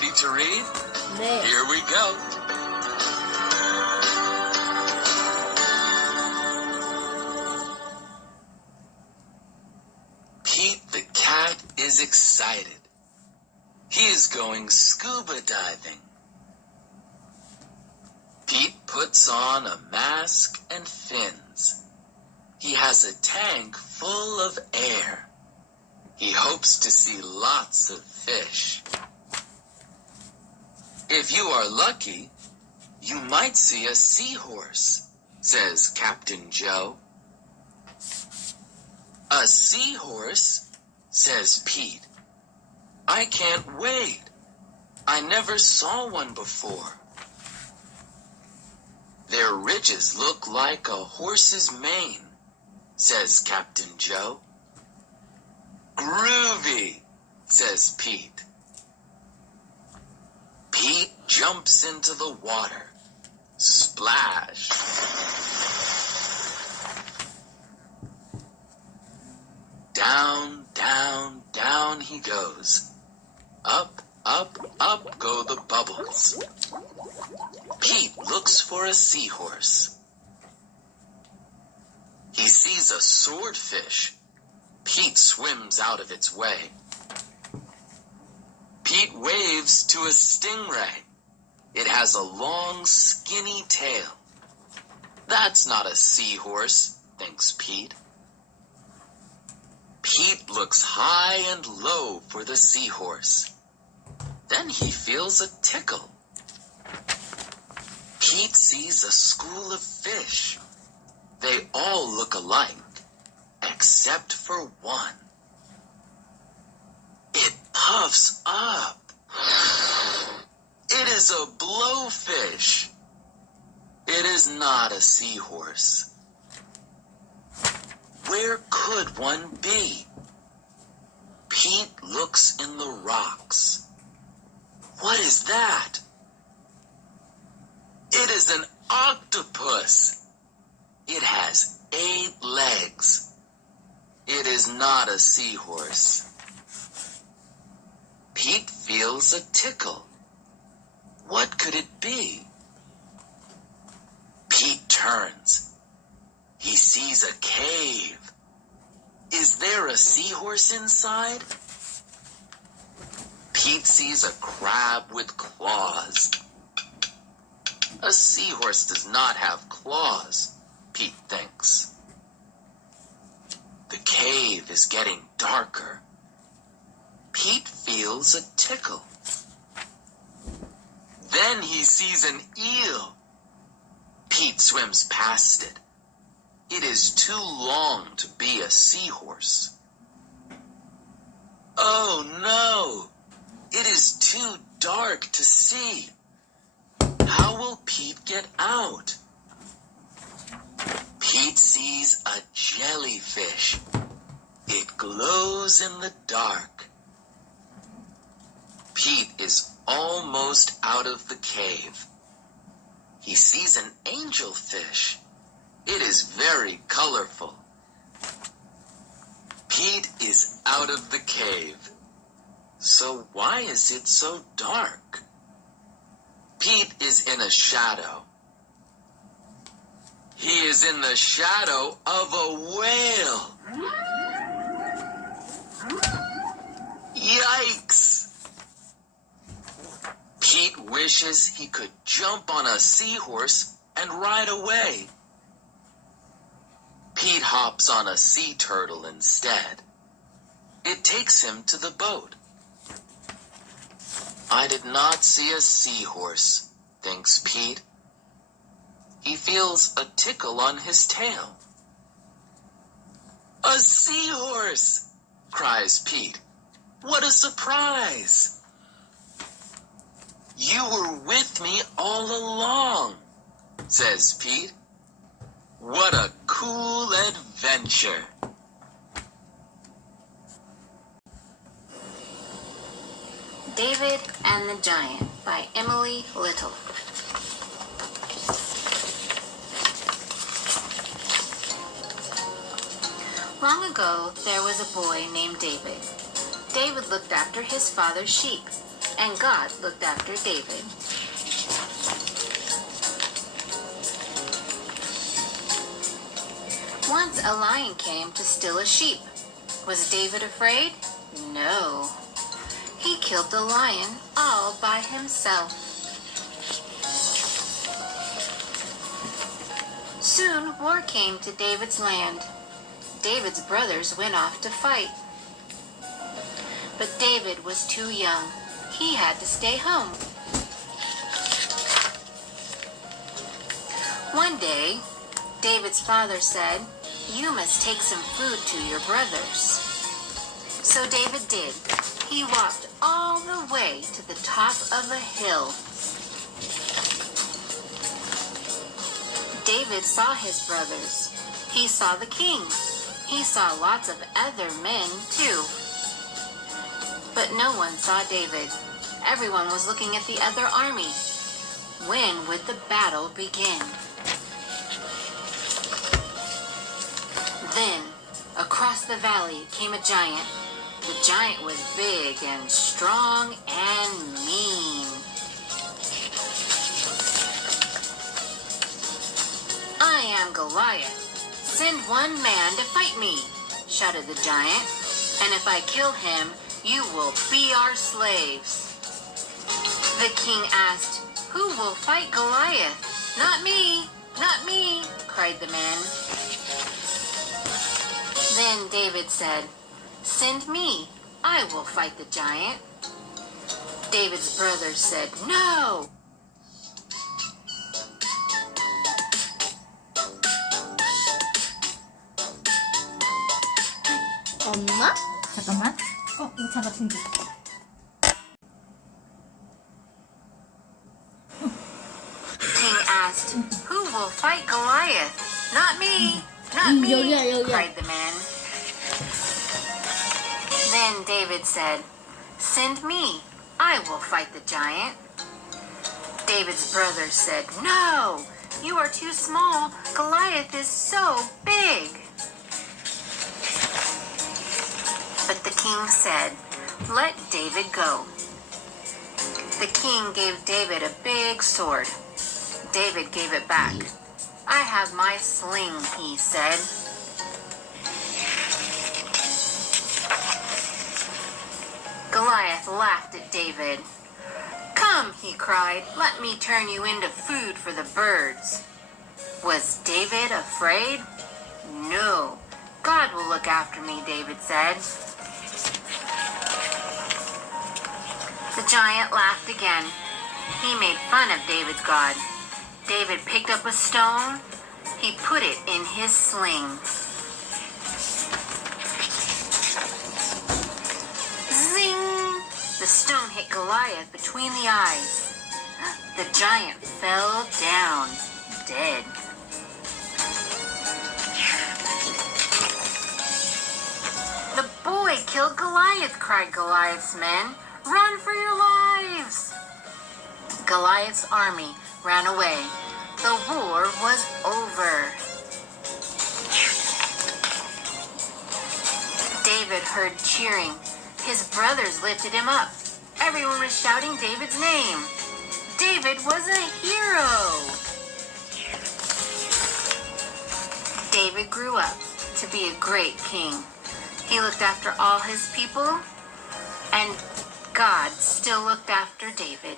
Ready to read? 네. Here we go. Pete the cat is excited. He is going scuba diving. Pete puts on a mask and fins. He has a tank full of air. He hopes to see lots of fish. If you are lucky, you might see a seahorse, says Captain Joe. A seahorse, says Pete. I can't wait. I never saw one before. Their ridges look like a horse's mane, says Captain Joe. Groovy, says Pete. Pete jumps into the water. Splash. Down, down, down he goes. Up, up, up go the bubbles. Pete looks for a seahorse. He sees a swordfish. Pete swims out of its way. Pete waves to a stingray. It has a long, skinny tail. That's not a seahorse, thinks Pete. Pete looks high and low for the seahorse. Then he feels a tickle. Pete sees a school of fish. They all look alike, except for one. It puffs up. It is a blowfish. It is not a seahorse. Where could one be? Pete looks in the rocks. What is that? It is an octopus. It has 8 legs. It is not a seahorse. Pete feels a tickle. What could it be? Pete turns. He sees a cave. Is there a seahorse inside? Pete sees a crab with claws. A seahorse does not have claws, Pete thinks. The cave is getting darker. Pete feels a tickle. Then he sees an eel. Pete swims past it. It is too long to be a seahorse. Oh no! It is too dark to see. How will Pete get out? Pete sees a jellyfish. It glows in the dark. Pete is almost out of the cave. He sees an angelfish. It is very colorful. Pete is out of the cave. So why is it so dark? Pete is in a shadow. He is in the shadow of a whale. Yikes! Pete wishes he could jump on a seahorse and ride away. Pete hops on a sea turtle instead. It takes him to the boat. I did not see a seahorse, thinks Pete. He feels a tickle on his tail. A seahorse! Cries Pete. What a surprise! You were with me all along, says Pete. What a cool adventure! David and the Giant by Emily Little. Long ago, there was a boy named David. David looked after his father's sheep, and God looked after David. Once a lion came to steal a sheep. Was David afraid? No. He killed the lion all by himself. Soon war came to David's land. David's brothers went off to fight. But David was too young. He had to stay home. One day, David's father said, "You must take some food to your brothers." So David did. He walked all the way to the top of a hill. David saw his brothers. He saw the king. He saw lots of other men too. But no one saw David. Everyone was looking at the other army. When would the battle begin? Then, across the valley came a giant. The giant was big and strong and mean. "I am Goliath. Send one man to fight me," shouted the giant. "And if I kill him, you will be our slaves." The king asked, "Who will fight Goliath?" "Not me, not me," cried the men. Then David said, "Send me. I will fight the giant." David's brothers said, "No." 엄마? 잠깐만. 이거 잠깐 준비. King asked, "Who will fight Goliath?" "Not me, not me," 여기야. cried the men. Then David said, "Send me. I will fight the giant." David's brothers said, "No, you are too small. Goliath is so big." But the king said, "Let David go." The king gave David a big sword. David gave it back. "I have my sling," he said. Goliath laughed at David. "Come," he cried, "let me turn you into food for the birds." Was David afraid? No. "God will look after me," David said. The giant laughed again. He made fun of David's God. David picked up a stone. He put it in his sling. Zing! The stone hit Goliath between the eyes. The giant fell down, dead. "The boy killed Goliath," cried Goliath's men. "Run for your lives!" Goliath's army ran away. The war was over. David heard cheering. His brothers lifted him up. Everyone was shouting David's name. David was a hero. David grew up to be a great king. He looked after all his people, and God still looked after David.